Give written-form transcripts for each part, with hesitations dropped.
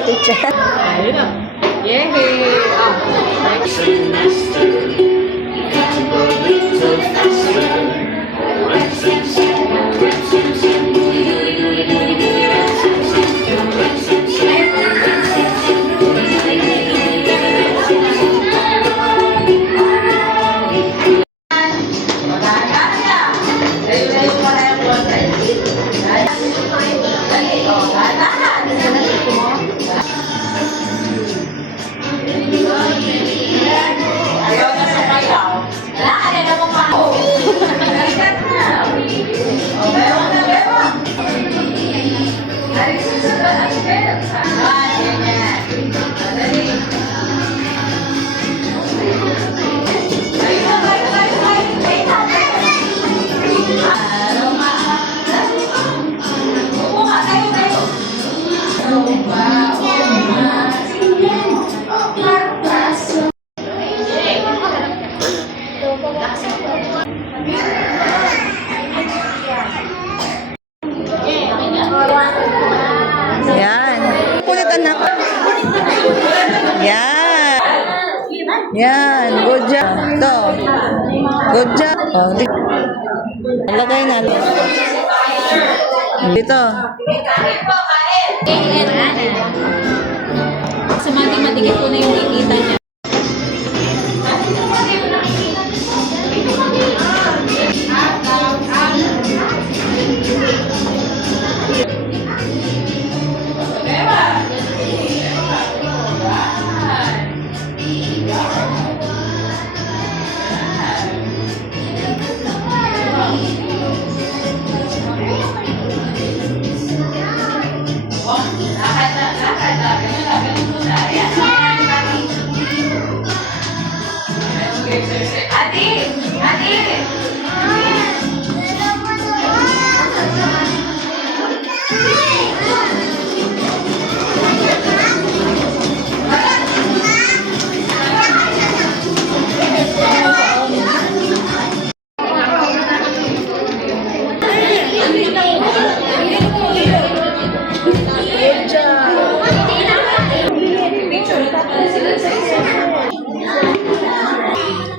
ka, teacher. Ayun na. Yehey! Yan. Kulit anak. Yan. Yan. Good job. Ito. Good job. Oh, lagay na. Dito. Sa matikit ko na yung nakikita niya.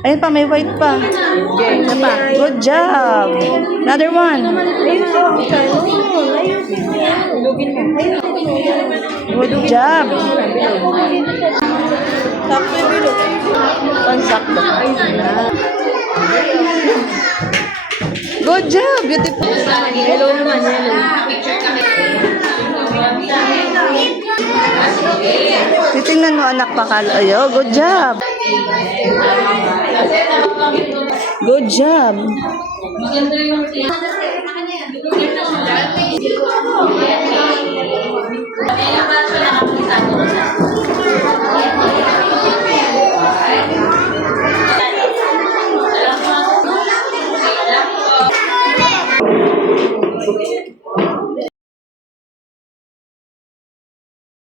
Ayun pa, may white pa. Okay, isa pa. Good job. Another one. Good job. Pansakto. Good job. Beautiful. Hello naman, hello. Titingnan mo anak pa kalo. Ayo, good job. Good job.